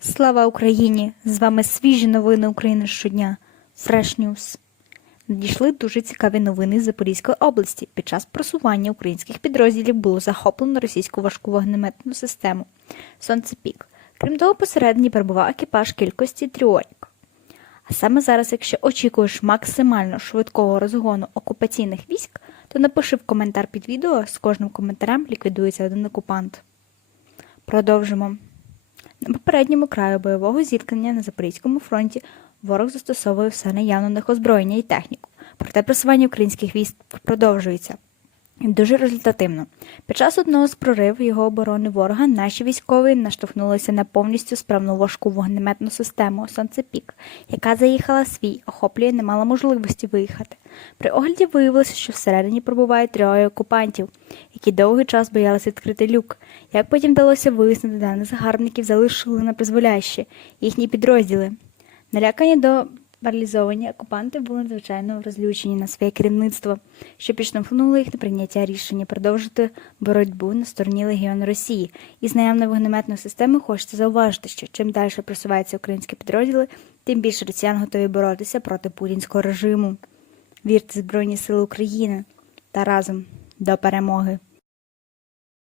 Слава Україні! З вами свіжі новини України щодня. Fresh News. Надійшли дуже цікаві новини з Запорізької області. Під час просування українських підрозділів було захоплено російську важку вогнеметну систему Сонцепік. Крім того, посередині перебував екіпаж кількості тріонік. А саме зараз, якщо очікуєш максимально швидкого розгону окупаційних військ, то напиши в коментар під відео, з кожним коментарем ліквідується один окупант. Продовжимо. На попередньому краю бойового зіткнення на Запорізькому фронті ворог застосовує все наявних озброєння і техніку, проте просування українських військ продовжується. Дуже результативно. Під час одного з проривів його оборони ворога наші військові наштовхнулися на повністю справну важку вогнеметну систему Сонцепік, яка заїхала свій, охоплює не мала можливості виїхати. При огляді виявилося, що всередині пробувають троє окупантів, які довгий час боялися відкрити люк. Як потім вдалося вияснити, даних загарбників залишили на призволяще їхні підрозділи. Налякані до паралізовані окупанти були надзвичайно розлючені на своє керівництво, що підштовхнуло їх на прийняття рішення продовжити боротьбу на стороні Легіону Росії. Із наявної вогнеметної системи хочеться зауважити, що чим далі просуваються українські підрозділи, тим більше росіян готові боротися проти путінського режиму. Вірте Збройні Сили України та разом до перемоги.